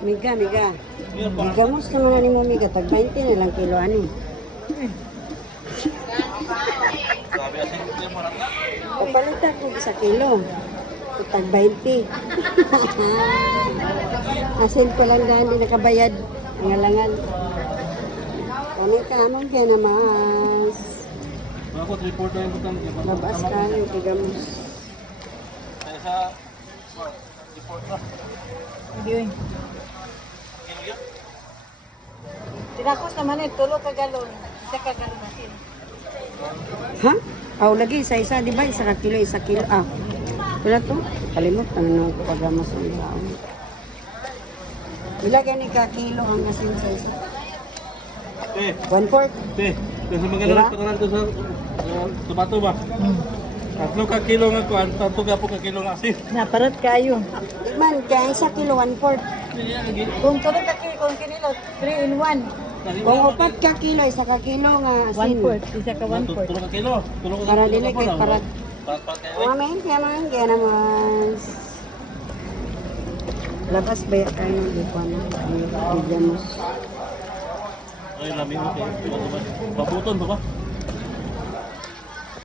Miga, miga. Miga mo sa mga ni mo miga. Tag 20 na lang kilo ano. Papalitan ko sa kilo. Tag 20. Asin ko lang dahil hindi nakabayad. Ang alangan. Kami ka among kaya namas. Ako, 3-4 na yung butang. Babas ka ng tigamos. Sa 3-4 na. Hindi yun. Tinakos naman eh, tulo ka galon. Isa ka galon asin. Ha? Aw lagi isa-isa di ba? Isa ka kilo, isa kilo. Ah. Wala to. Kalimot ang pagamos ng taon. Ilagay ni ka kilo ang asin sa isa. Eh, 1/4. eh. Kasi magalang pataran ko sa tomato ba? Tatlo ka kilo nga kuan, tatlo ka po ka kilo nga asin. Naparat kayo. Di man, kaya isa kilo 1/4. Kung tulo ka kilo, kung kinilo, 3 in 1. Kung upat ka kilo, isa ka kilo nga asin. 1/4, isa ka 1/4. Tulong ka kilo. Tulong ka Para dili kay para. kayo. Amen, kaya naman. Labas ba kayo di ko na. Bigamos. Ay, lami mo kayo. Pabuton ba ba?